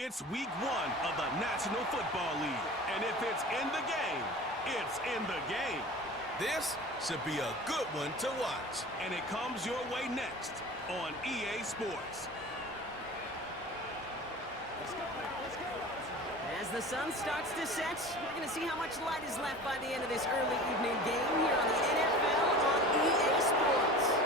It's week 1 of the National Football League. And if it's in the game, it's in the game. This should be a good one to watch. And it comes your way next on EA Sports. As the sun starts to set, we're going to see how much light is left by the end of this early evening game here on the NFL on EA Sports.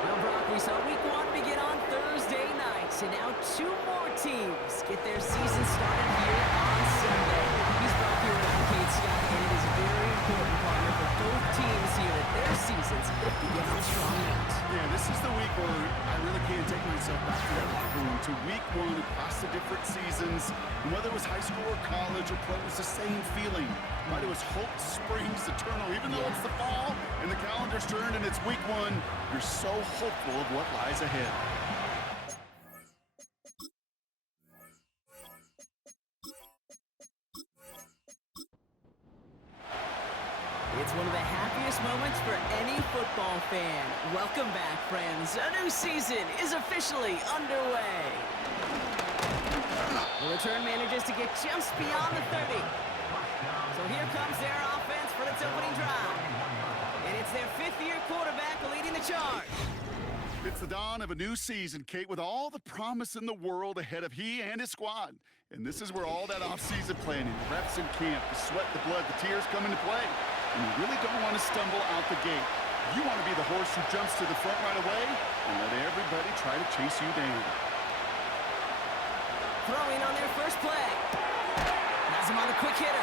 Well, Brock, we saw week 1 begin on Thursday nights, and now 2 more teams get their season started here on Sunday. He's Brock here at Arcade Scott, and it is very important, partner, for both teams here that their seasons begin on strong notes. Yeah, this is the week where I really can't take myself back to that locker room, to week 1 across the different seasons. And whether it was high school or college or pro, it was the same feeling. Right? It was hope springs eternal. Even though it's the fall and the calendar's turned and it's week 1, you're so hopeful of what lies ahead. It's one of the happiest moments for any football fan. Welcome back, friends. A new season is officially underway. The return manages to get just beyond the 30. So here comes their offense for its opening drive. And it's their 5th-year quarterback leading the charge. It's the dawn of a new season, Kate, with all the promise in the world ahead of he and his squad. And this is where all that off-season planning, the reps in camp, the sweat, the blood, the tears come into play. And you really don't want to stumble out the gate. You want to be the horse who jumps to the front right away and let everybody try to chase you down. Throwing on their first play. Has him on the quick hitter.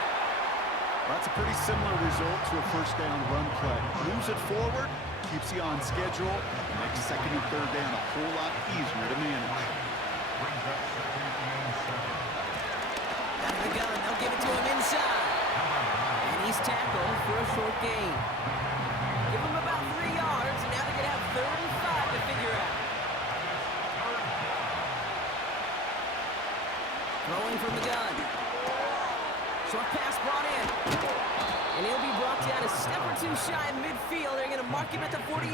That's a pretty similar result to a first down run play. Moves it forward, keeps you on schedule, makes second and third down a whole lot easier to manage. Out of the gun, they'll give it to him inside. And he's tackled for a short gain. Give him about 3 yards, and now they're going to have 3rd and 5 to figure out. Throwing from the gun. Short pass brought in. And he'll be brought down a step or 2 shy of midfield. They're going to mark him at the 48.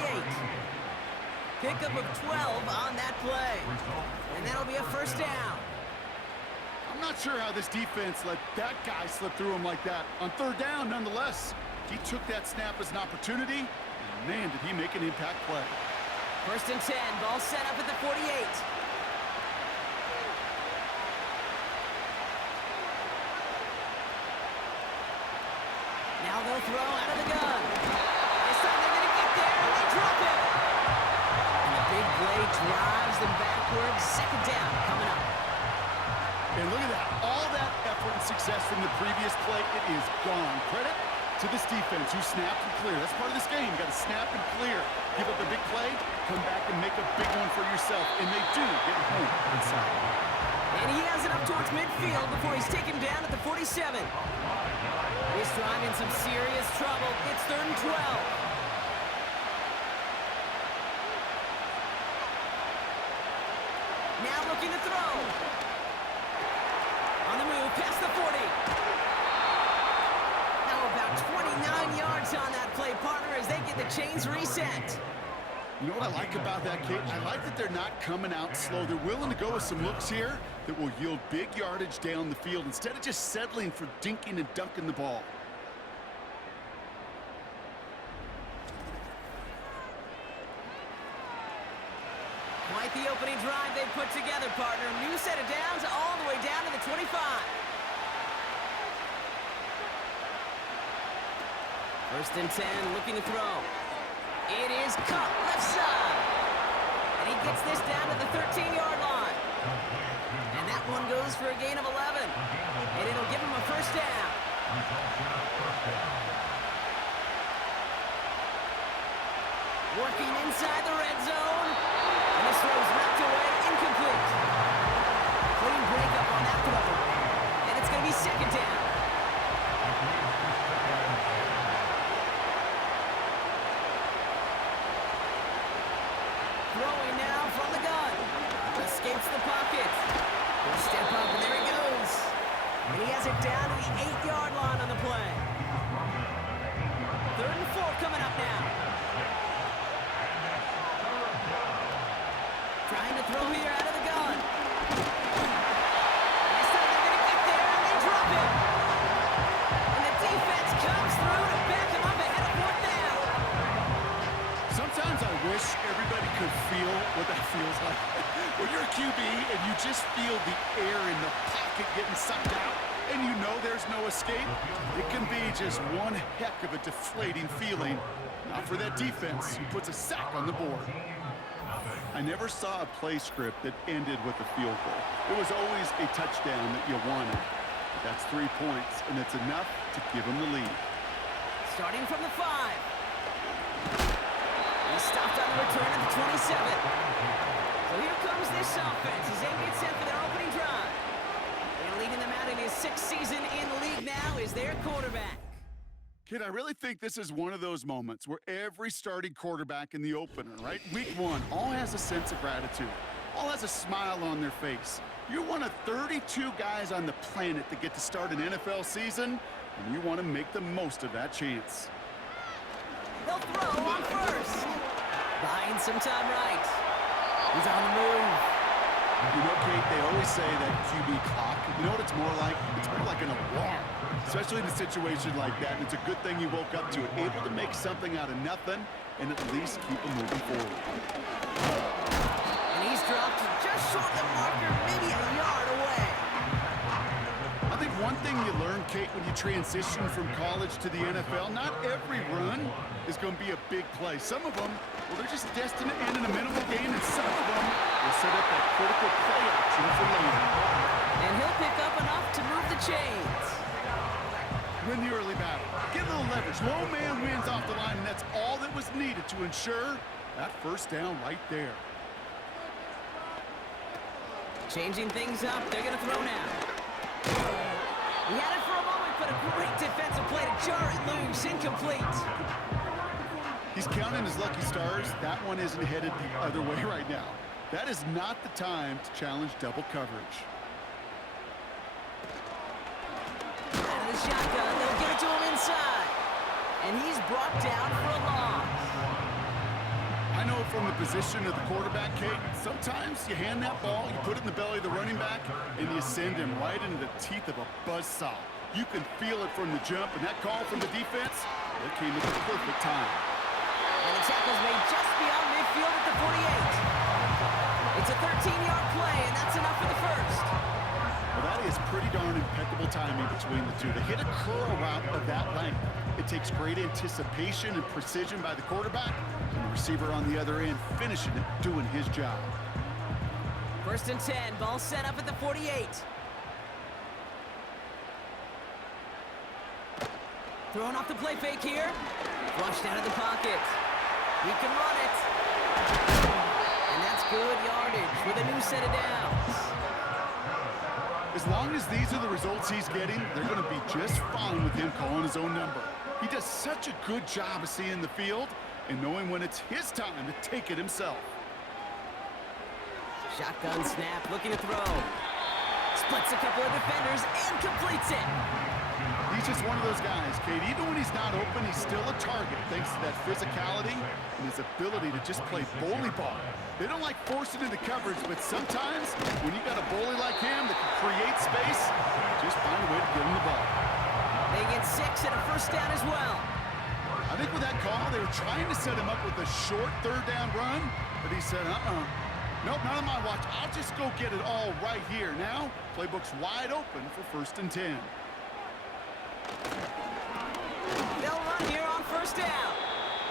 Pickup of 12 on that play. And that'll be a first down. I'm not sure how this defense let that guy slip through him like that. On 3rd down, nonetheless, he took that snap as an opportunity, and man, did he make an impact play. 1st and 10, ball set up at the 48. Now they'll throw out of the gun. This time they're going to get there, and they drop it. And the big play drives them backwards. 2nd down coming up. And look at that. All that effort and success from the previous play, it is gone. Credit to this defense who snapped and cleared. That's part of this game. You got to snap and clear. Give up a big play, come back and make a big one for yourself. And they do get home inside. And he has it up towards midfield before he's taken down at the 47. This drive in some serious trouble. It's 3rd and 12. Now looking to throw. On the move, past the 40. How about 29 yards on that play, partner, as they get the chains reset. You know what I like about that, Kate? I like that they're not coming out slow. They're willing to go with some looks here that will yield big yardage down the field instead of just settling for dinking and dunking the ball. Quite the opening drive they put together, partner. New set of downs all the way down to the 25. 1st and 10, looking to throw. It is caught left side. And he gets this down to the 13-yard line. And that one goes for a gain of 11. And it'll give him a first down. Working inside the red zone. And this throw's knocked away, incomplete. Clean breakup on that throw. And it's going to be 2nd down. Throwing now from the gun. Escapes the pocket. He'll step up, and there he goes. And he has it down to the 8-yard line on the play. 3rd and 4 coming up now. Trying to throw here out of the gun. Sometimes I wish everybody could feel what that feels like. When you're a QB and you just feel the air in the pocket getting sucked out, and you know there's no escape, it can be just one heck of a deflating feeling. Not for that defense who puts a sack on the board. I never saw a play script that ended with a field goal. It was always a touchdown that you wanted. But that's 3 points, and it's enough to give them the lead. Starting from the 5. He stopped on the return at the 27. So here comes this offense as they get set for their opening drive. And leading them out in his 6th season in the league now is their quarterback. Kid, I really think this is one of those moments where every starting quarterback in the opener, right? Week 1, all has a sense of gratitude. All has a smile on their face. You're one of 32 guys on the planet that get to start an NFL season, and you want to make the most of that chance. They'll throw on first. Buying some time right. He's on the move. You know, Kate, they always say that QB clock, you know what it's more like? It's more like an alarm, especially in a situation like that. And it's a good thing you woke up to it, able to make something out of nothing and at least keep them moving forward. And he's dropped just short of the marker, maybe a yard away. I think one thing you learn, Kate, when you transition from college to the NFL, not every run is going to be a big play. Some of them, well, they're just destined to end in a minimal game, and some of them will set up that critical play action for later. And he'll pick up enough to move the chains. Win the early battle. Get a little leverage. Low man wins off the line, and that's all that was needed to ensure that first down right there. Changing things up. They're going to throw now. He had it for a moment, but a great defensive play to jar it loose. Incomplete. He's counting his lucky stars. That one isn't headed the other way right now. That is not the time to challenge double coverage. Out of the shotgun, they'll get it to him inside. And he's brought down for a loss. I know from the position of the quarterback, Kate, sometimes you hand that ball, you put it in the belly of the running back, and you send him right into the teeth of a buzzsaw. You can feel it from the jump, and that call from the defense, it came at the perfect time. And the tackle's made just beyond midfield at the 48. It's a 13-yard play, and that's enough for the first. Well, that is pretty darn impeccable timing between the two. To hit a curl route of that length, it takes great anticipation and precision by the quarterback, and the receiver on the other end finishing it, doing his job. 1st and 10, ball set up at the 48. Throwing off the play fake here. Flushed out of the pocket. He can run it. And that's good yardage with a new set of downs. As long as these are the results he's getting, they're going to be just fine with him calling his own number. He does such a good job of seeing the field and knowing when it's his time to take it himself. Shotgun snap, looking to throw. Splits a couple of defenders and completes it. He's just one of those guys, Kate. Even when he's not open, he's still a target thanks to that physicality and his ability to just play bully ball. They don't like forcing into coverage, but sometimes when you got a bully like him that can create space, just find a way to get him the ball. They get 6 and a first down as well. I think with that call, they were trying to set him up with a short 3rd down run, but he said, nope, not on my watch. I'll just go get it all right here. Now, playbook's wide open for 1st and 10. They'll run here on 1st down.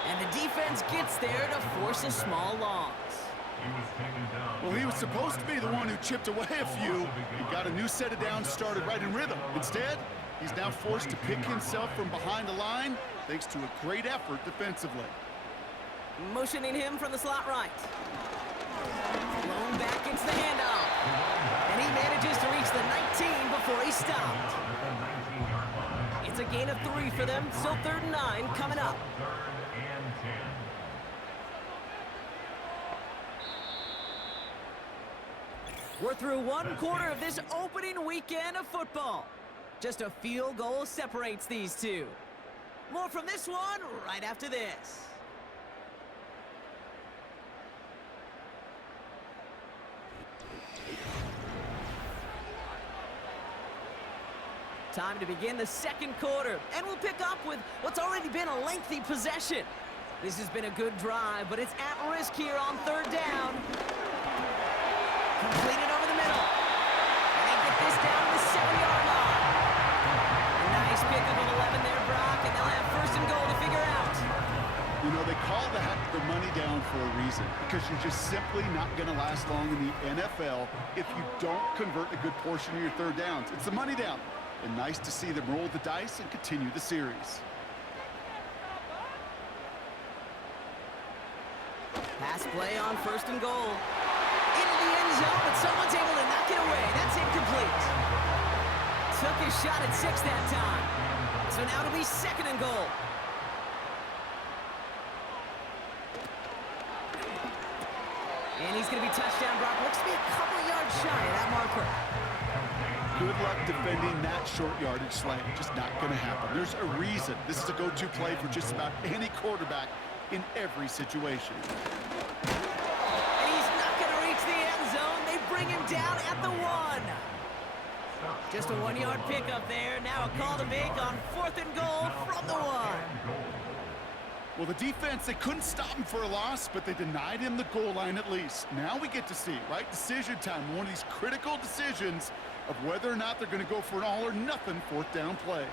And the defense gets there to force a small loss. Well, he was supposed to be the one who chipped away a few. He got a new set of downs started right in rhythm. Instead, he's now forced to pick himself from behind the line thanks to a great effort defensively. Motioning him from the slot right. Thrown back into the handoff. And he manages to reach the 19 before he stopped. It's a gain of 3 for them. Still 3rd and 9 coming up. We're through 1 quarter of this opening weekend of football. Just a field goal separates these two. More from this one right after this. Time to begin the 2nd quarter, and we'll pick up with what's already been a lengthy possession. This has been a good drive, but it's at risk here on third down. Completed over the middle. And they get this down to the 7-yard line. A nice pickup of 11 there, Brock, and they'll have first and goal to figure out. You know, they call that the money down for a reason, because you're just simply not going to last long in the NFL if you don't convert a good portion of your third downs. It's the money down. And nice to see them roll the dice and continue the series. Pass play on first and goal. Into the end zone, but someone's able to knock it away. That's incomplete. Took his shot at 6 that time. So now it'll be second and goal. And he's going to be touchdown, Brock. Looks to be a couple of yards shy of that marker. Good luck defending that short yardage slant. Just not going to happen. There's a reason this is a go-to play for just about any quarterback in every situation. And he's not going to reach the end zone. They bring him down at the 1. Just a 1-yard pickup there. Now a call to make on fourth and goal from the 1. Well, the defense, they couldn't stop him for a loss, but they denied him the goal line at least. Now we get to see, right? Decision time, one of these critical decisions of whether or not they're going to go for an all-or-nothing fourth down play.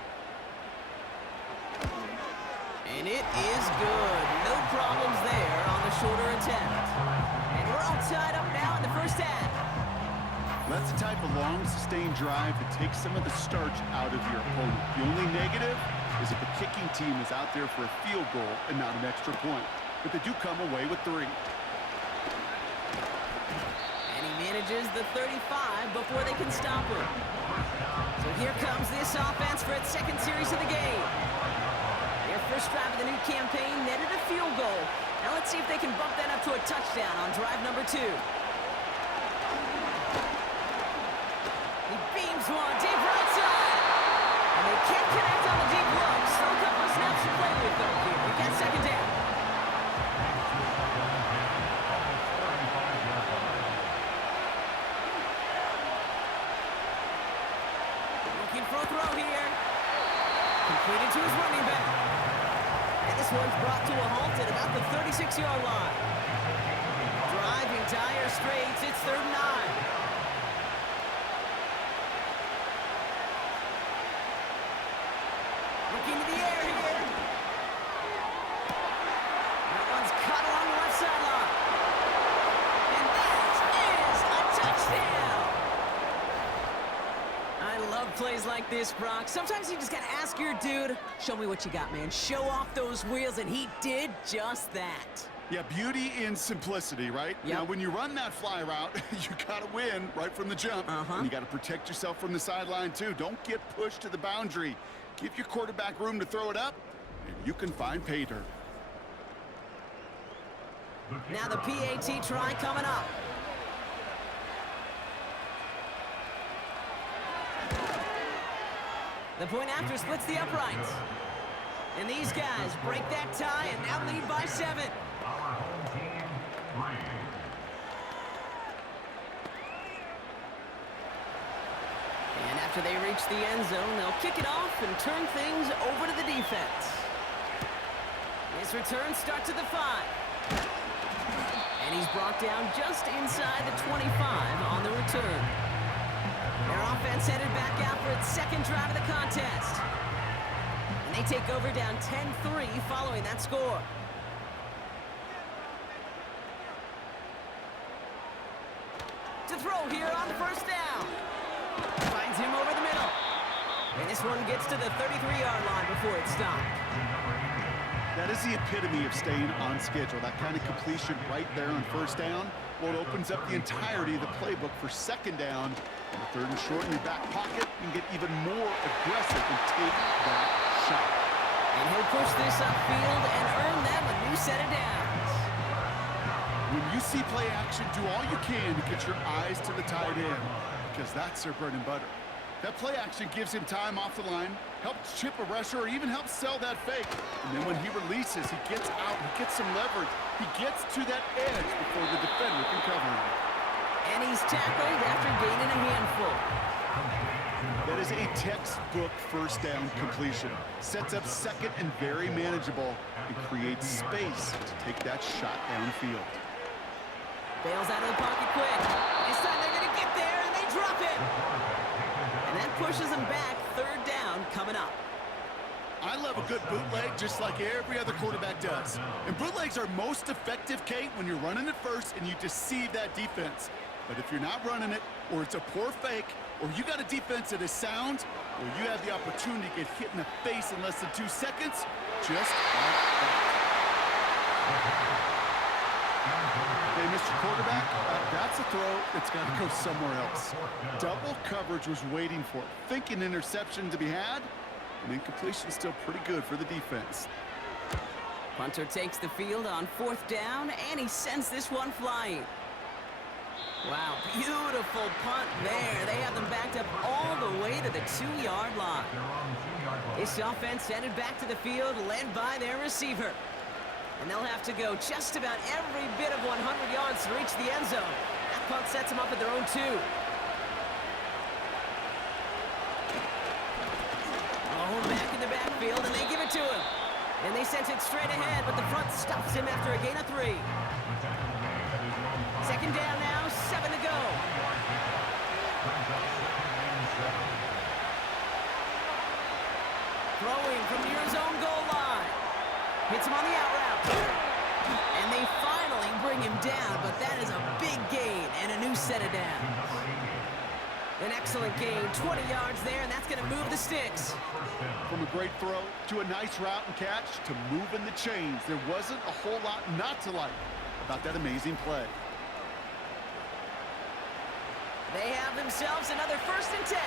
And it is good. No problems there on the shorter attempt. And we're all tied up now in the first half. That's the type of long, sustained drive that takes some of the starch out of your opponent. The only negative is if the kicking team is out there for a field goal and not an extra point. But they do come away with 3. And he manages the 35 before they can stop him. So here comes this offense for its second series of the game. Their first drive of the new campaign netted a field goal. Now let's see if they can bump that up to a touchdown on drive number 2. He beams one deep right side. And they can't connect on the deep look. Still a couple of snaps to play with, though, here. We got second down. Looking for a throw here. Completed to his running back. And this one's brought to a halt at about the 36-yard line. Driving Dire Straits, it's 3rd and 9. Looking to the air here. That one's cut along the left sideline. And that is a touchdown. I love plays like this, Brock. Sometimes you just got to ask your dude, show me what you got, man. Show off those wheels, and he did just that. Yeah, beauty in simplicity, right? Yep. Now, when you run that fly route, you got to win right from the jump. And you got to protect yourself from the sideline, too. Don't get pushed to the boundary. Give your quarterback room to throw it up, and you can find pay dirt. Now the PAT try coming up. The point after splits the uprights. And these guys break that tie and now lead by 7. And after they reach the end zone, they'll kick it off and turn things over to the defense. This return starts at the 5. And he's brought down just inside the 25 on the return. Their offense headed back out for its second drive of the contest. And they take over down 10-3 following that score. To throw here on the first down. Finds him over the middle. And this one gets to the 33-yard line before it's stopped. That is the epitome of staying on schedule. That kind of completion right there on first down. Well, it opens up the entirety of the playbook for second down. And the 3rd and short in your back pocket, you can get even more aggressive and take that shot. And he'll push this upfield and earn them a new set of downs. When you see play action, do all you can to get your eyes to the tight end, because that's their bread and butter. That play action gives him time off the line, helps chip a rusher, or even helps sell that fake. And then when he releases, he gets out, he gets some leverage. He gets to that edge before the defender can cover him. And he's tackled after gaining a handful. That is a textbook first down completion. Sets up second and very manageable and creates space to take that shot downfield. Bails out of the pocket quick. This time they're going to get there, and they drop it. And that pushes them back. Third down coming up. I love a good bootleg just like every other quarterback does. And bootlegs are most effective, Kate, when you're running it first and you deceive that defense. But if you're not running it, or it's a poor fake, or you got a defense that is sound, or you have the opportunity to get hit in the face in less than 2 seconds, just like that. Hey, Mr. Quarterback, that's a throw that's got to go somewhere else. Double coverage was waiting for it. Thinking interception to be had, and incompletion still pretty good for the defense. Punter takes the field on 4th down, and he sends this one flying. Wow, beautiful punt there. They have them backed up all the way to the 2-yard line. This offense headed back to the field, led by their receiver. And they'll have to go just about every bit of 100 yards to reach the end zone. That punt sets them up at their own 2. Oh, back in the backfield, and they give it to him. And they sent it straight ahead, but the front stops him after a gain of 3. Second down now, 7 to go. Throwing from near his own goal line. Hits him on the out route. And they finally bring him down, but that is a big gain and a new set of downs. An excellent gain, 20 yards there, and that's going to move the sticks. From a great throw to a nice route and catch to moving the chains, there wasn't a whole lot not to like about that amazing play. They have themselves another 1st and 10.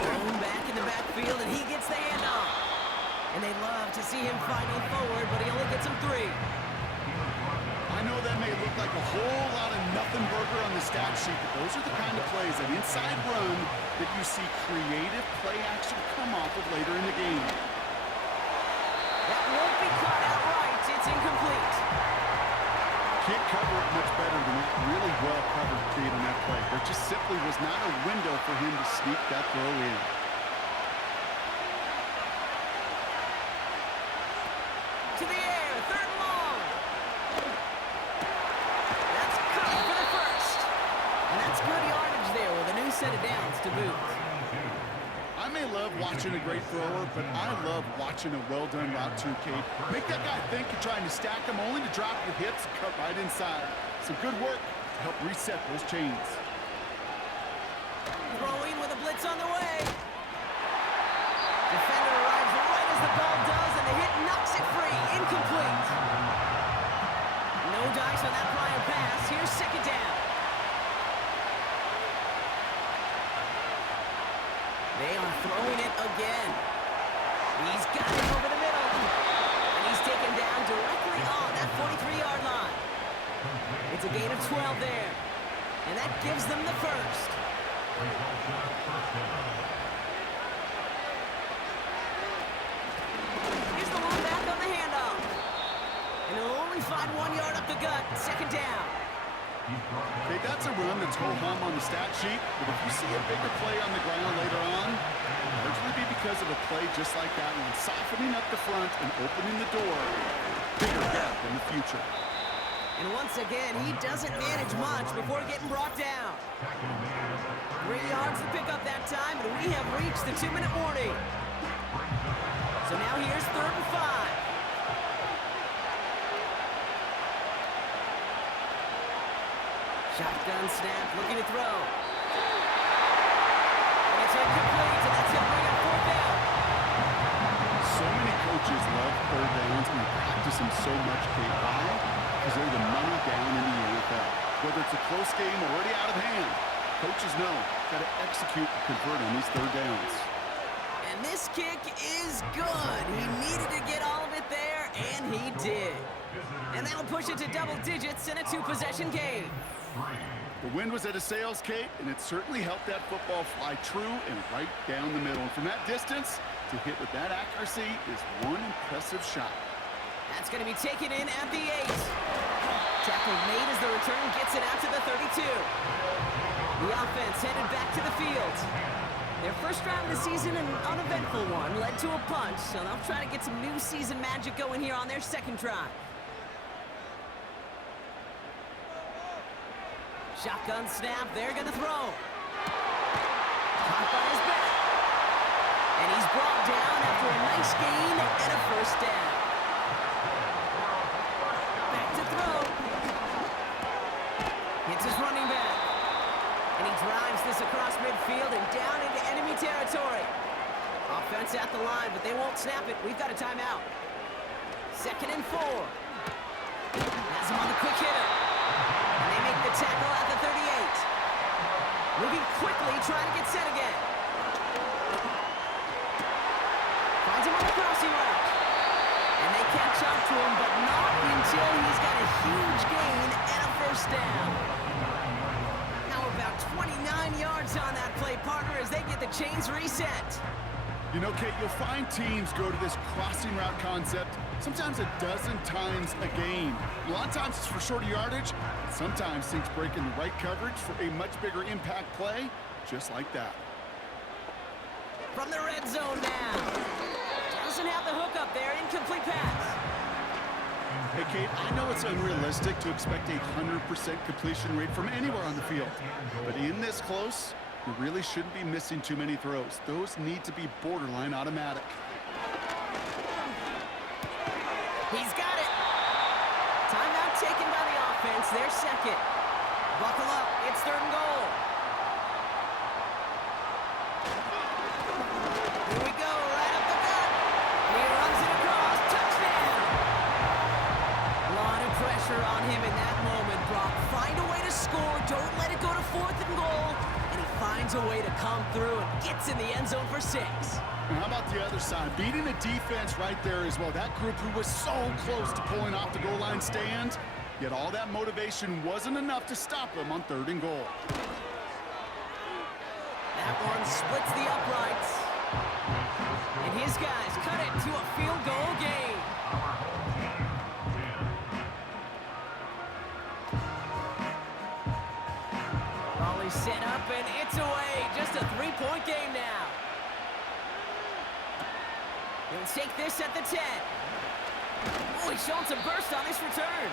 Thrown back in the backfield, and he gets the handoff. And they love to see him fighting forward, but he only gets him 3. I know that may look like a whole lot of nothing burger on the stat sheet, but those are the kind of plays, an inside run, that you see creative play action come off of later in the game. That won't be caught outright. It's incomplete. Can't cover it much better than that. Really well covered, Kate, on that play. There just simply was not a window for him to sneak that throw in. To the air, 3rd and long. That's cut for the 1st. And that's good yardage there with a new set of downs to boot. I may love watching a great thrower, but I love watching a well-done route too, Kate. Make that guy think you're trying to stack him only to drop your hips and cut right inside. Some good work to help reset those chains. Throwing with a blitz on the way. Defender arrives right as the ball does, and the hit knocks it free. Incomplete. No dice on that prior pass. Here's 2nd down. They are throwing it again. He's got it over the middle. And he's taken down directly on that 43-yard line. It's a gain of 12 there. And that gives them the 1st. Here's the one back on the handoff. And he'll only find 1 yard up the gut. 2nd down. Okay, that's a run that's ho-hum on the stat sheet, but if you see a bigger play on the ground later on, it'll largely be because of a play just like that one, softening up the front and opening the door. Bigger gap in the future. And once again, he doesn't manage much before getting brought down. 3 yards to pick up that time, and we have reached the 2-minute warning. So now here's 3rd and 5. Shotgun snap, looking to throw. And it's incomplete, and that's going to bring up 4th down. So many coaches love 3rd downs and practice them so much, Kate. Why? Because they're the money down in the NFL. Whether it's a close game already out of hand, coaches know got to execute and convert on these 3rd downs. And this kick is good. He needed to get all of it there, and he did. And that'll push it to double digits in a 2-possession game. The wind was at a sails, Kate, and it certainly helped that football fly true and right down the middle. And from that distance, to hit with that accuracy is one impressive shot. That's going to be taken in at the 8. Tackle made as the return gets it out to the 32. The offense headed back to the field. Their first drive of the season, an uneventful one, led to a punt, so they'll try to get some new season magic going here on their second drive. Shotgun snap, they're going to throw. Caught by his back. And he's brought down after a nice gain and a first down. Back to throw. Hits his running back. And he drives this across midfield and down into enemy territory. Offense at the line, but they won't snap it. We've got a timeout. 2nd and 4. Has him on the quick hitter. And they make the tackle at the 38. Moving quickly, trying to get set again. Finds him on the crossing route. And they catch up to him, but not until he's got a huge gain and a first down. Now about 29 yards on that play, partner, as they get the chains reset. You know, Kate, you'll find teams go to this crossing route concept sometimes a dozen times a game. A lot of times it's for shorter yardage. Sometimes things break in the right coverage for a much bigger impact play, just like that. From the red zone now. Doesn't have the hook up there. Incomplete pass. Hey, Kate, I know it's unrealistic to expect a 100% completion rate from anywhere on the field. But in this close, you really shouldn't be missing too many throws. Those need to be borderline automatic. He's got it. Timeout taken by the offense. Their second. Buckle up. It's 3rd and goal. Here we go. Right up the gut. He runs it across. Touchdown. A lot of pressure on him in that moment, Brock. Find a way to score. Don't let it go to 4th and goal. And he finds a way to come through and gets in the end zone for 6. And how about the other side? Beating the defense right there as well. That group who was so close to pulling off the goal line stand, yet all that motivation wasn't enough to stop them on 3rd and goal. That one splits the uprights. And his guys cut it to a field goal game. Raleigh set up and it's away. Just a 3-point game now. He'll take this at the 10. Oh, he's showing some burst on this return.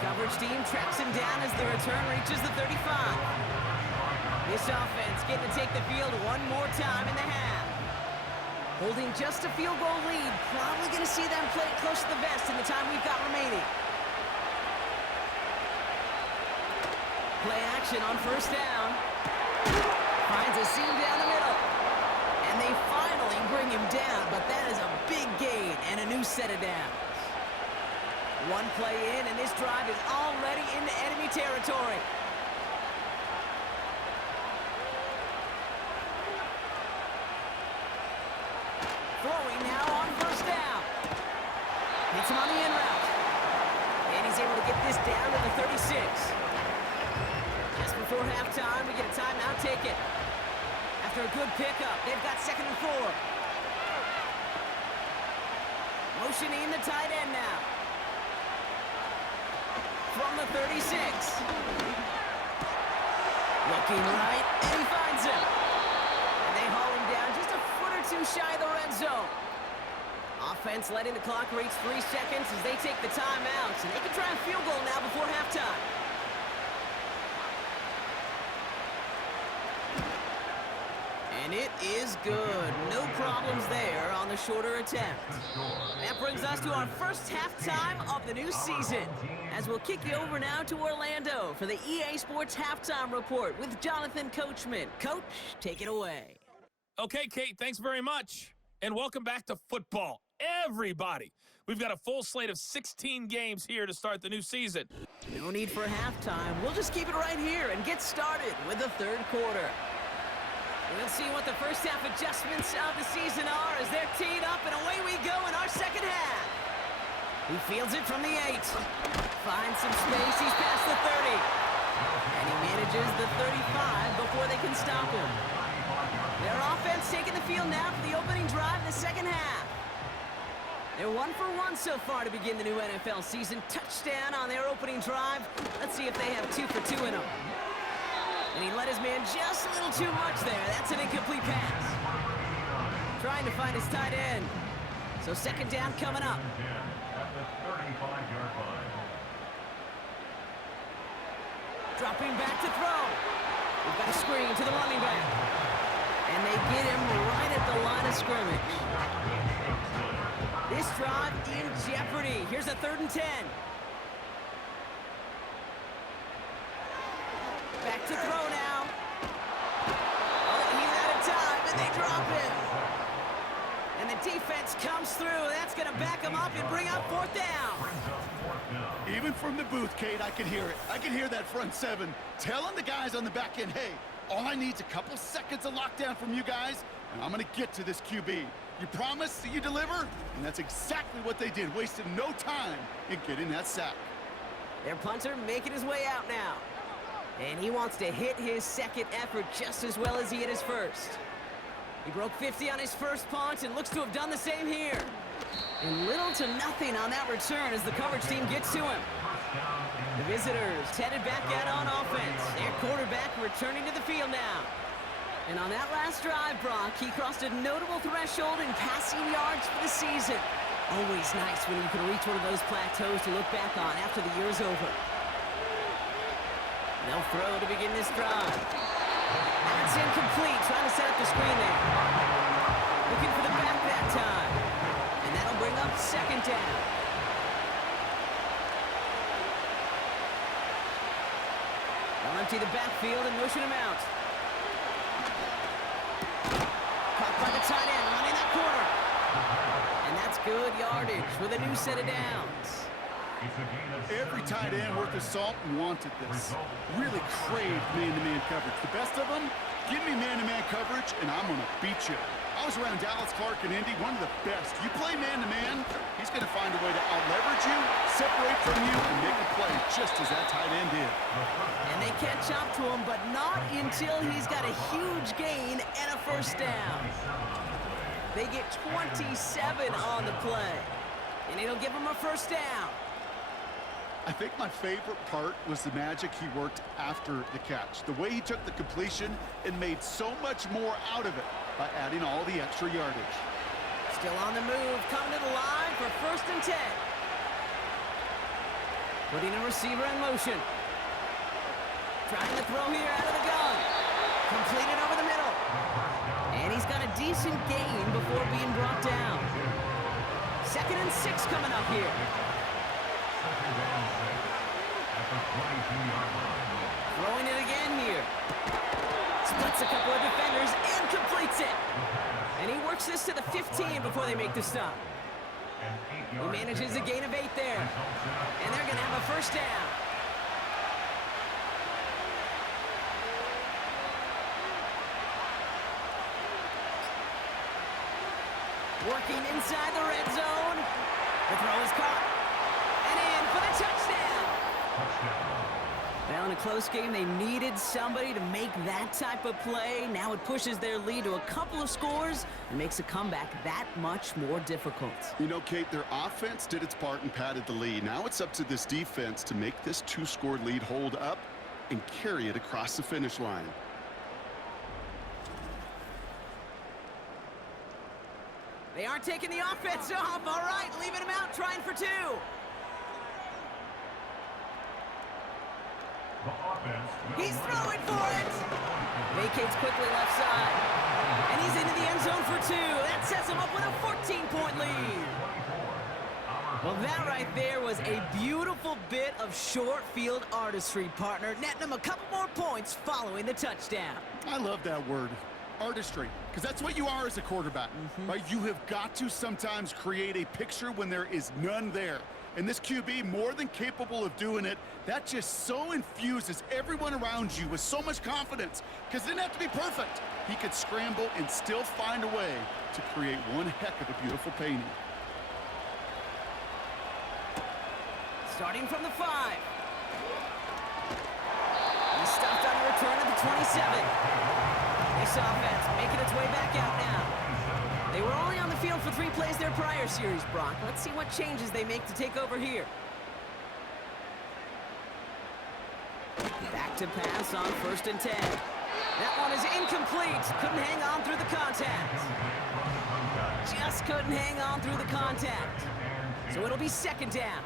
Coverage team tracks him down as the return reaches the 35. This offense getting to take the field one more time in the half. Holding just a field goal lead. Probably going to see them play it close to the vest in the time we've got remaining. Play action on 1st down. Finds a seam down the middle. And they finally bring him down, but that is a big gain and a new set of downs. One play in, and this drive is already into enemy territory. Throwing now on 1st down. Hits him on the in route. And he's able to get this down to the 36. Just before halftime, we get a timeout taken. After a good pickup, they've got 2nd and 4. Motioning the tight end now. From the 36. Looking right, and he finds him. And they haul him down just a foot or two shy of the red zone. Offense letting the clock reach 3 seconds as they take the timeouts, and they can try a field goal now before halftime. And it is good. No problems there on the shorter attempt. That brings us to our first halftime of the new season, as we'll kick you over now to Orlando for the EA Sports Halftime Report with Jonathan Coachman. Coach, take it away. Okay, Kate, thanks very much. And welcome back to football, everybody. We've got a full slate of 16 games here to start the new season. No need for halftime. We'll just keep it right here and get started with the 3rd quarter. We'll see what the first half adjustments of the season are as they're teed up, and away we go in our second half. He fields it from the 8. Finds some space. He's past the 30. And he manages the 35 before they can stop him. Their offense taking the field now for the opening drive in the second half. They're 1 for 1 so far to begin the new NFL season. Touchdown on their opening drive. Let's see if they have 2 for 2 in them. And he let his man just a little too much there. That's an incomplete pass. Trying to find his tight end. So second down coming up. At the 35-yard line. Dropping back to throw. We've got a screen to the running back. And they get him right at the line of scrimmage. This drive in jeopardy. Here's a 3rd and 10. Back to throw now. Oh, he's out of time, and they drop him. And the defense comes through. That's going to back him up and bring up 4th down. Even from the booth, Kate, I can hear it. I can hear that front 7 telling the guys on the back end, hey, all I need is a couple seconds of lockdown from you guys, and I'm going to get to this QB. You promise that you deliver? And that's exactly what they did, wasted no time in getting that sack. Their punter making his way out now. And he wants to hit his second effort just as well as he hit his first. He broke 50 on his first punt and looks to have done the same here. And little to nothing on that return as the coverage team gets to him. The visitors headed back out on offense. Their quarterback returning to the field now. And on that last drive, Brock, he crossed a notable threshold in passing yards for the season. Always nice when you can reach one of those plateaus to look back on after the year's over. No throw to begin this drive. That's incomplete, trying to set up the screen there. Looking for the back that time. And that'll bring up 2nd down. They'll empty the backfield and motion him out. Caught by the tight end, running that corner. And that's good yardage with a new set of downs. Every tight end worth his salt wanted this. Really craved man-to-man coverage. The best of them, give me man-to-man coverage, and I'm going to beat you. I was around Dallas, Clark, and Indy, one of the best. You play man-to-man, he's going to find a way to out-leverage you, separate from you, and make a play, just as that tight end did. And they catch up to him, but not until he's got a huge gain and a first down. They get 27 on the play, and it'll give him a first down. I think my favorite part was the magic he worked after the catch. The way he took the completion and made so much more out of it by adding all the extra yardage. Still on the move, coming to the line for 1st and 10. Putting a receiver in motion. Trying to throw here out of the gun. Completed over the middle. And he's got a decent gain before being brought down. 2nd and 6 coming up here. Throwing it again here. Splits a couple of defenders and completes it. And he works this to the 15 before they make the stop. He manages a gain of 8 there. And they're going to have a first down. Working inside the red zone. The throw is caught. And in for the touchdown. Well, in a close game, they needed somebody to make that type of play. Now it pushes their lead to a couple of scores and makes a comeback that much more difficult. You know, Kate, their offense did its part and padded the lead. Now it's up to this defense to make this 2-score lead hold up and carry it across the finish line. They aren't taking the offense off. All right, leaving him out, trying for 2. He's throwing for it. Vacates quickly left side. And he's into the end zone for 2. That sets him up with a 14-point lead. Well, that right there was a beautiful bit of short field artistry, partner. Netting him a couple more points following the touchdown. I love that word, artistry, because that's what you are as a quarterback, right? You have got to sometimes create a picture when there is none there. And this QB, more than capable of doing it, that just so infuses everyone around you with so much confidence, because it didn't have to be perfect. He could scramble and still find a way to create one heck of a beautiful painting. Starting from the 5. He's stopped on the return at the 27. This offense making its way back out now. They were only on the field for 3 plays their prior series, Brock. Let's see what changes they make to take over here. Back to pass on 1st and 10. That one is incomplete. Couldn't hang on through the contact. Just couldn't hang on through the contact. So it'll be 2nd down.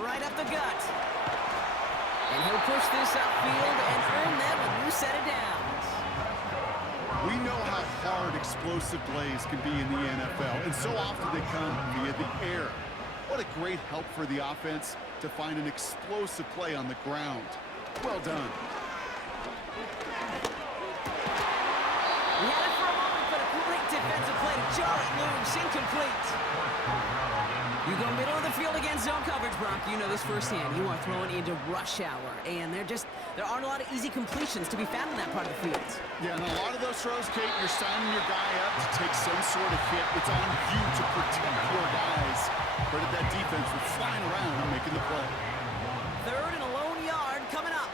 Right up the gut. And he'll push this upfield and earn them a new set of downs. We know how hard explosive plays can be in the NFL, and so often they come via the air. What a great help for the offense to find an explosive play on the ground. Well done. He had it for a moment, but a great defensive play to jar it loose. Incomplete. You go middle of the field against zone coverage, Brock. You know this firsthand. You are throwing into rush hour, and there aren't a lot of easy completions to be found in that part of the field. Yeah, and a lot of those throws, Kate, you're signing your guy up to take some sort of hit. It's on you to protect your guys. Credit that defense for flying around and making the play. 3rd and a lone yard coming up.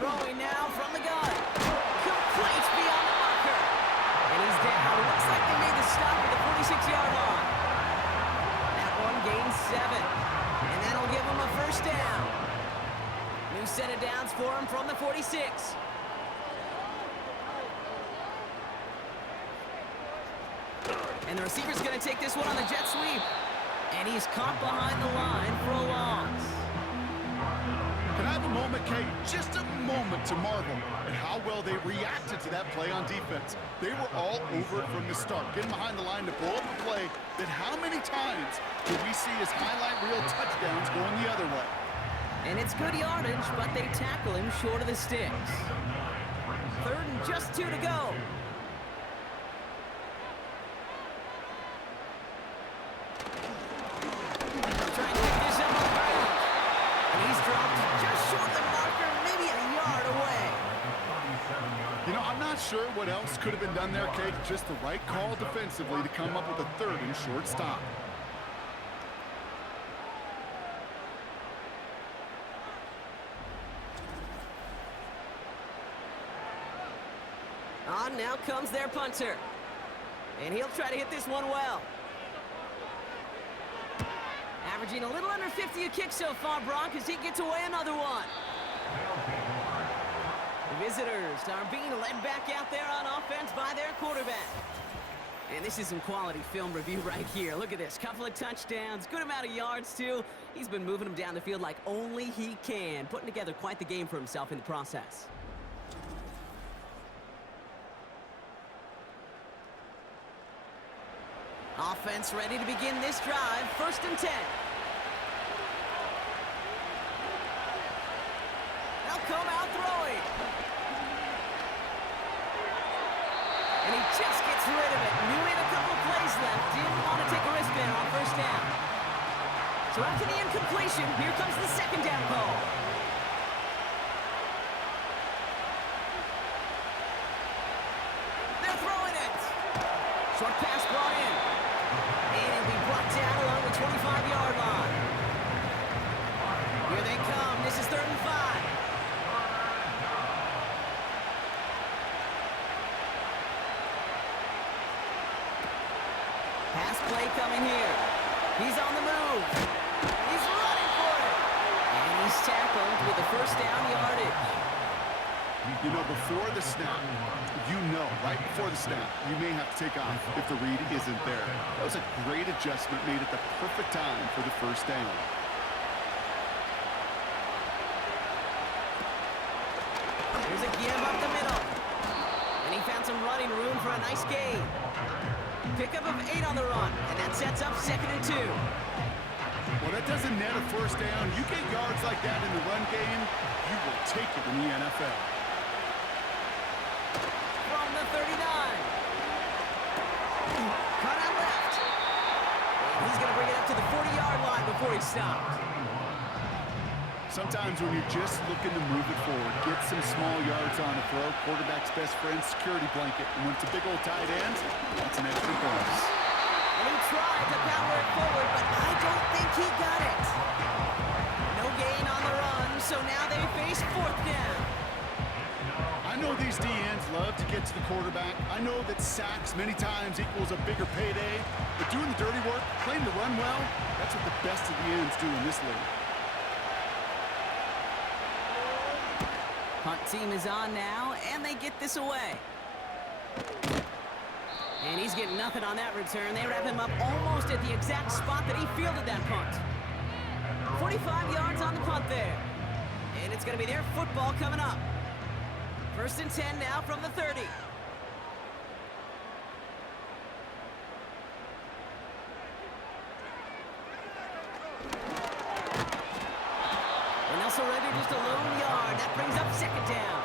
Throwing now from the gun. Complete beyond the marker. And he's down. Looks like they made the stop at the 46-yard line. That one gains 7. And that'll give him a 1st down. New set of downs for him from the 46. And the receiver's going to take this one on the jet sweep. And he's caught behind the line for a loss. Can I have a moment, Kate? Just a moment to marvel at how well they reacted to that play on defense. They were all over it from the start, getting behind the line to blow up a play that how many times did we see as highlight reel touchdowns going the other way? And it's good yardage, but they tackle him short of the sticks. 3rd and just 2 to go. Trying to pick this up on the ground. And he's dropped just short of the marker, maybe a yard away. You know, I'm not sure what else could have been done there, Kate. Just the right call defensively to come up with a 3rd and short stop. On now comes their punter. And he'll try to hit this one well. Averaging a little under 50 a kick so far, Brock, as he gets away another one. The visitors are being led back out there on offense by their quarterback. And this is some quality film review right here. Look at this. Couple of touchdowns, good amount of yards, too. He's been moving them down the field like only he can, putting together quite the game for himself in the process. Offense ready to begin this drive. 1st and 10. They'll come out throwing. And he just gets rid of it. Knew he had a couple of plays left. Didn't want to take a wristband on 1st down. So after the incompletion, here comes the 2nd down call. They're throwing it. Short pass brought in. And it'll be brought down along the 25-yard line. Here they come. This is 3rd and 5. Pass play coming here. He's on the move. He's running for it. And he's tackled with the 1st down yardage. You know, before the snap, right before the snap, you may have to take off if the read isn't there. That was a great adjustment made at the perfect time for the 1st down. Here's a give up the middle. And he found some running room for a nice gain. Pickup of 8 on the run, and that sets up 2nd and 2. Well, that doesn't net a 1st down. You get yards like that in the run game, you will take it in the NFL. From the 39. Cut out left. And he's going to bring it up to the 40-yard line before he stopped. Sometimes when you're just looking to move it forward, get some small yards on a throw, quarterback's best friend, security blanket. And when it's a big old tight end, that's an extra bonus. And he tried to power it forward, but I don't think he got it. No gain on the run, so now they face fourth down. I know these DNs love to get to the quarterback. I know that sacks many times equals a bigger payday. But doing the dirty work, playing to run well, that's what the best of the ends do in this league. Punt team is on now, and they get this away. And he's getting nothing on that return. They wrap him up almost at the exact spot that he fielded that punt. 45 yards on the punt there. And it's going to be their football coming up. 1st and 10 now from the 30. And they'll surrender just a lone yard. That brings up 2nd down.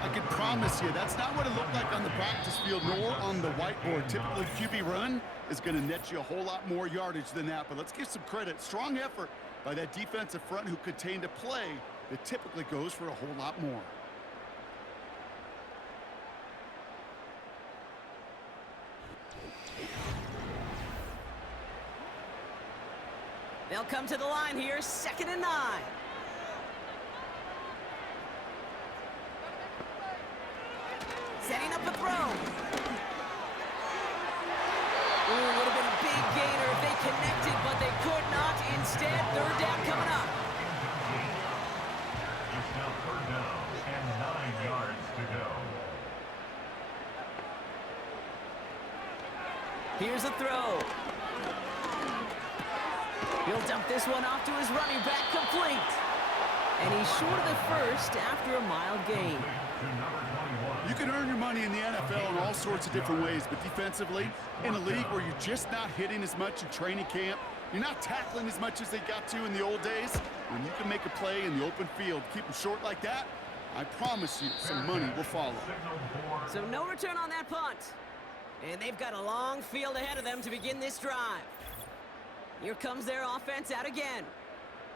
I can promise you, that's not what it looked like on the practice field nor on the whiteboard. Typically, QB run is going to net you a whole lot more yardage than that. But let's give some credit. Strong effort by that defensive front who contained a play that typically goes for a whole lot more. They'll come to the line here, 2nd and 9. Setting up a throw. Ooh, would have been a big gainer if they connected, but they could not. Instead, 3rd down coming up. It's now 3rd down and 9 yards to go. Here's a throw. He'll dump this one off to his running back, complete. And he's short of the first after a mild gain. You can earn your money in the NFL in all sorts of different ways, but defensively, in a league where you're just not hitting as much in training camp, you're not tackling as much as they got to in the old days, when you can make a play in the open field, keep them short like that, I promise you some money will follow. So no return on that punt. And they've got a long field ahead of them to begin this drive. Here comes their offense out again.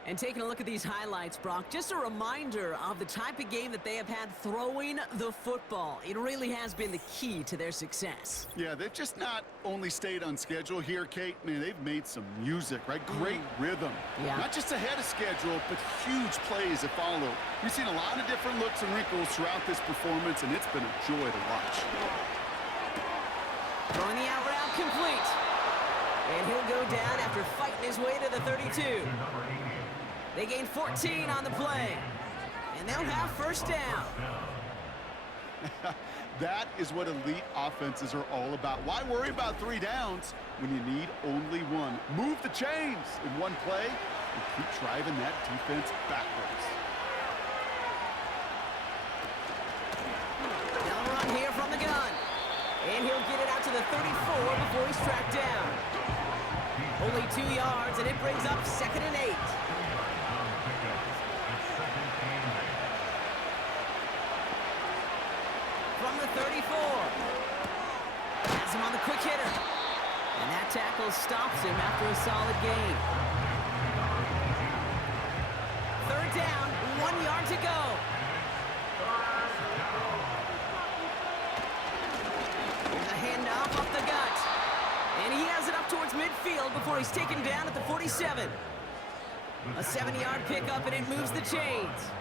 And taking a look at these highlights, Brock, just a reminder of the type of game that they have had throwing the football. It really has been the key to their success. Yeah, they've just not only stayed on schedule here, Kate. Man, they've made some music, right? Great rhythm. Yeah. Not just ahead of schedule, but huge plays that follow. We've seen a lot of different looks and wrinkles throughout this performance, and it's been a joy to watch. Throwing the out route complete. And he'll go down after fighting his way to the 32. They gain 14 on the play. And they'll have 1st down. That is what elite offenses are all about. Why worry about 3 downs when you need only 1? Move the chains in one play and keep driving that defense backwards. They'll run here from the gun. And he'll get it out to the 34 before he's tracked down. Only 2 yards, and it brings up 2nd and 8. From the 34. Has him on the quick hitter. And that tackle stops him after a solid gain. 3rd down, 1 yard to go. Here's a handoff off the gut. And he has it up towards midfield before he's taken down at the 47. A 7-yard pickup, and it moves the chains.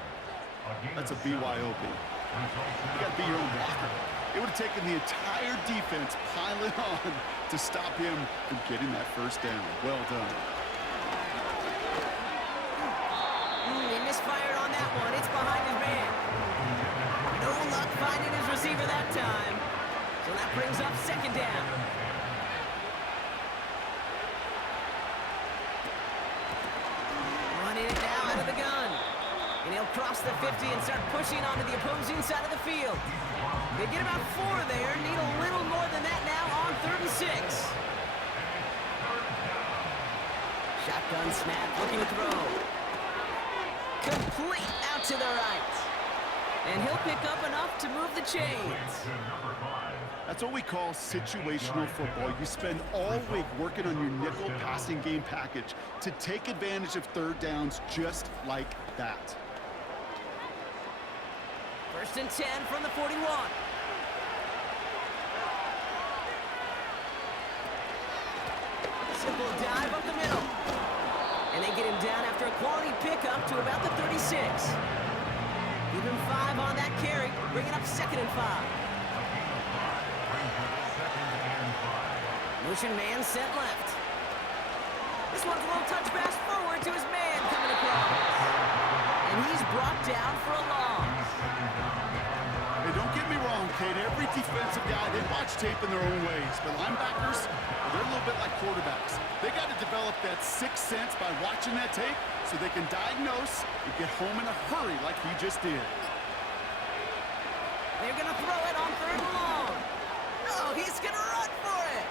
That's a BYOB. You got to be your own blocker. It would have taken the entire defense piling on to stop him from getting that 1st down. Well done. He misfired on that one. It's behind his man. No luck finding his receiver that time. So that brings up 2nd down. Running it now out of the gun. And he'll cross the 50 and start pushing onto the opposing side of the field. They get about 4 there. Need a little more than that now on 3rd and 6. Shotgun snap, looking to throw. Complete out to the right. And he'll pick up enough to move the chains. That's what we call situational football. You spend all week working on your nickel passing game package to take advantage of 3rd downs just like that. 1st and 10 from the 41. Simple dive up the middle. And they get him down after a quality pickup to about the 36. Give him 5 on that carry. Bring it up 2nd and 5. Motion man sent left. This one's a little touch pass forward to his man coming across. And he's brought down for a loss. Hey, don't get me wrong, Kate. Every defensive guy, they watch tape in their own ways. But linebackers, they're a little bit like quarterbacks. They got to develop that sixth sense by watching that tape so they can diagnose and get home in a hurry like he just did. They're going to throw it on 3rd and long. Oh, he's going to run for it.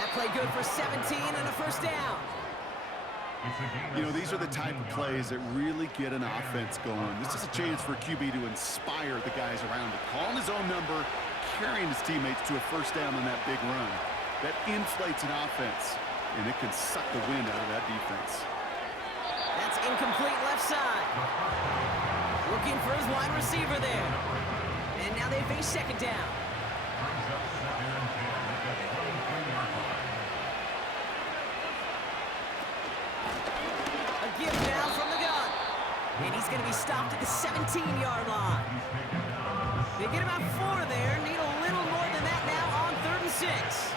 That play good for 17 and a first down. You know, these are the type of plays that really get an offense going. This is a chance for a QB to inspire the guys around him. Calling his own number, carrying his teammates to a first down on that big run. That inflates an offense, and it can suck the wind out of that defense. That's incomplete left side. Looking for his wide receiver there. And now they face 2nd down. A give now from the gun. And he's going to be stopped at the 17-yard line. They get about 4 there. Need a little more than that now on 3rd and 6.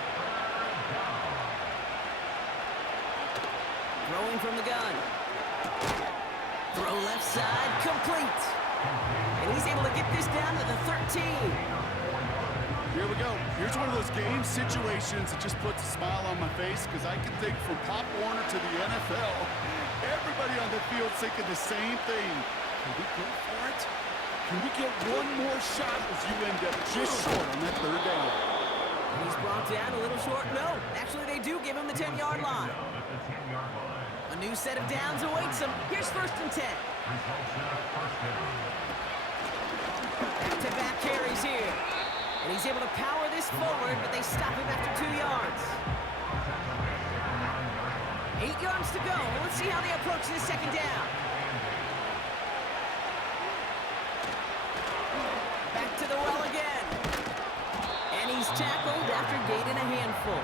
Throwing from the gun. Throw left side, complete. And he's able to get this down to the 13. Here we go. Here's one of those game situations that just puts a smile on my face because I can think from Pop Warner to the NFL, everybody on the field thinking the same thing. Can we go for it? Can we get one more shot as you end up just short on that 3rd down? He's brought down a little short. No, actually they do give him the 10-yard line. A new set of downs awaits him. Here's 1st and 10. Back-to-back carries here. And he's able to power this forward, but they stop him after 2 yards. 8 yards to go. Let's see how they approach this 2nd down. Back to the well again. And he's tackled after gaining a handful.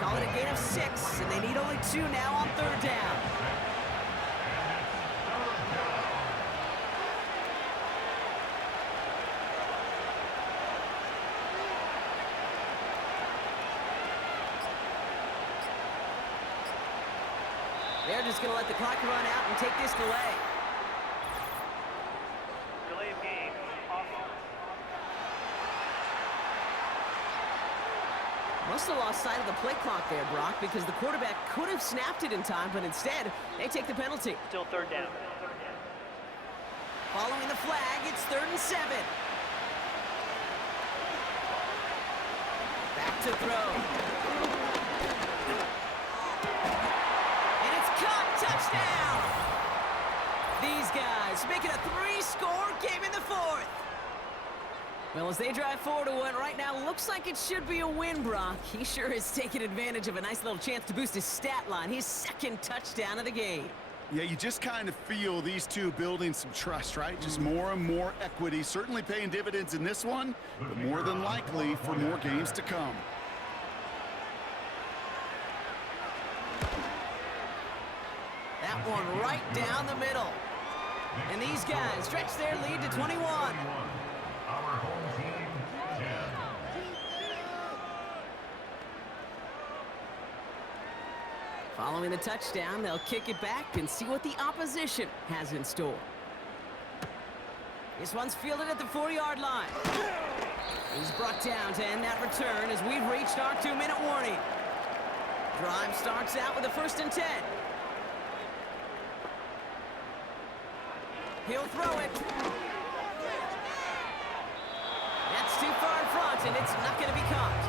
Call it a gain of 6, and they need only 2 now on 3rd down. They're just going to let the clock run out and take this delay. Delay of game. Must have lost sight of the play clock there, Brock, because the quarterback could have snapped it in time, but instead, they take the penalty. Still 3rd down. Following the flag, it's 3rd and 7. Back to throw. And it's caught. Touchdown! These guys make it a 3-score game in the 4th. Well, as they drive forward to what right now looks like it should be a win, Brock. He sure is taking advantage of a nice little chance to boost his stat line. His 2nd touchdown of the game. Yeah, you just kind of feel these two building some trust, right? Just more and more equity. Certainly paying dividends in this one, but more than likely for more games to come. That one right down the middle. And these guys stretch their lead to 21. Our home team, 10. Following the touchdown, they'll kick it back and see what the opposition has in store. This one's fielded at the 4-yard line. He's brought down to end that return as we've reached our 2-minute warning. Drive starts out with a 1st and 10. He'll throw it. That's too far in front, and it's not going to be caught.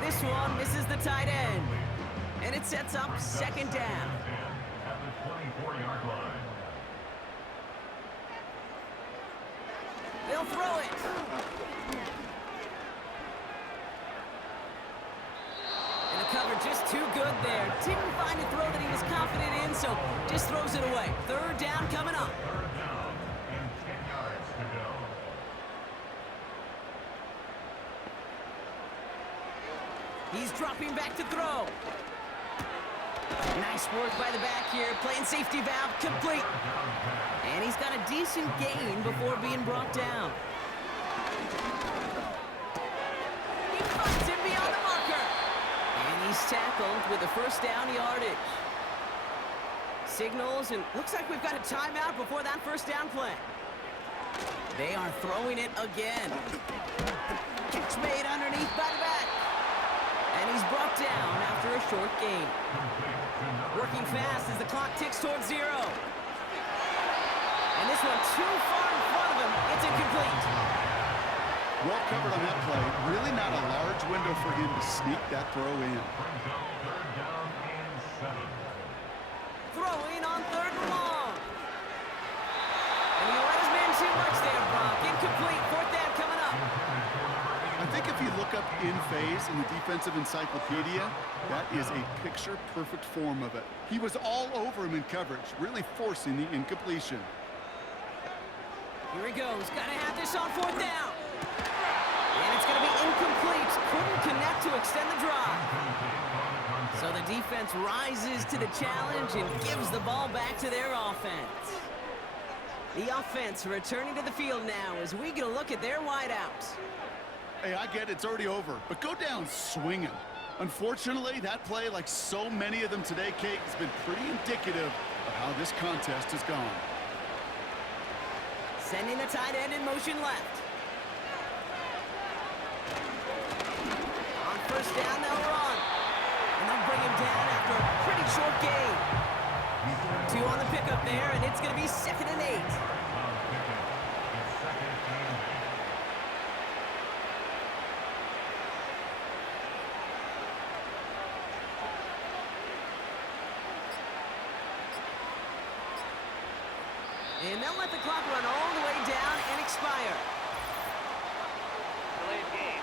This one misses the tight end. And it sets up 2nd down. At the 24-yard line. They'll throw it. And the cover just too good there. Didn't find a throw that he was confident in, so just throws it away. 3rd down coming up. 3rd down and 10 yards to go. He's dropping back to throw. Nice work by the back here. Playing safety valve complete. And he's got a decent gain before being brought down. He fights him beyond the marker. And he's tackled with the first down yardage. Signals, and looks like we've got a timeout before that first down play. They are throwing it again. Catch made underneath by the back. And he's brought down after a short gain. Working fast as the clock ticks towards 0. And this one too far in front of him. It's incomplete. Well covered on that play. Really not a large window for him to sneak that throw in. Throwing on 3rd and long. And he let his man too much there, Brock. Incomplete. 4th down coming up. I think if you look up in phase in the defensive encyclopedia, that is a picture-perfect form of it. He was all over him in coverage, really forcing the incompletion. Here he goes. Got to have this on 4th down. And it's going to be incomplete. Couldn't connect to extend the drive. So the defense rises to the challenge and gives the ball back to their offense. The offense returning to the field now as we get a look at their wideouts. Hey, I get it's already over, but go down swinging. Unfortunately, that play, like so many of them today, Kate, has been pretty indicative of how this contest has gone. Sending the tight end in motion left. On 1st down, they'll run. And they'll bring him down after a pretty short gain. 2 on the pickup there, and it's going to be 2nd and 8. And they'll let the clock run all the way down and expire. Delayed game.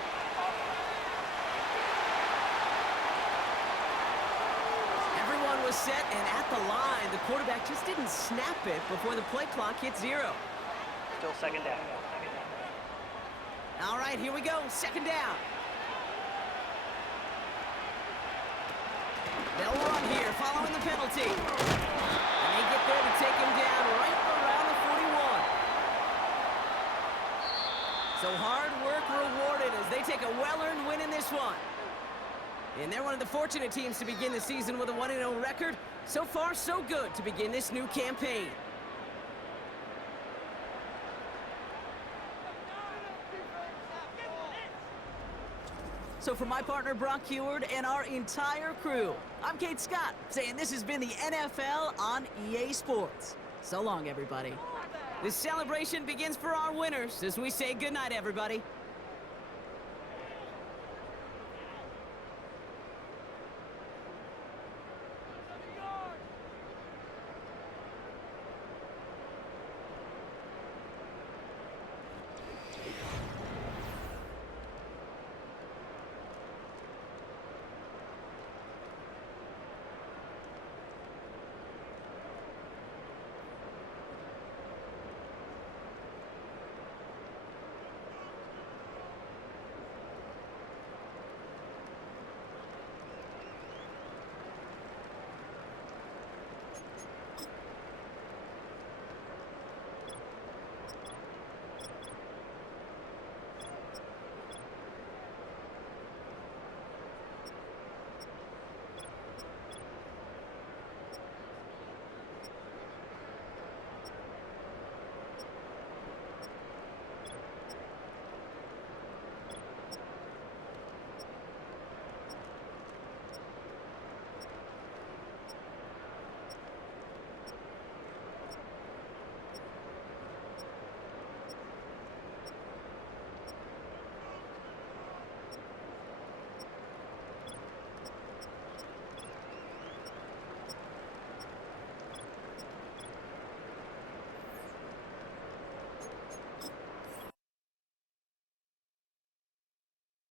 Everyone was set and at the line. The quarterback just didn't snap it before the play clock hit 0. Still 2nd down. All right, here we go. 2nd down. They'll run here following the penalty. And they get there to take him down right around the 41. So hard work rewarded as they take a well-earned win in this one. And they're one of the fortunate teams to begin the season with a 1-0 record. So far, so good to begin this new campaign. So for my partner, Brock Heward, and our entire crew, I'm Kate Scott, saying this has been the NFL on EA Sports. So long, everybody. This celebration begins for our winners as we say goodnight, everybody.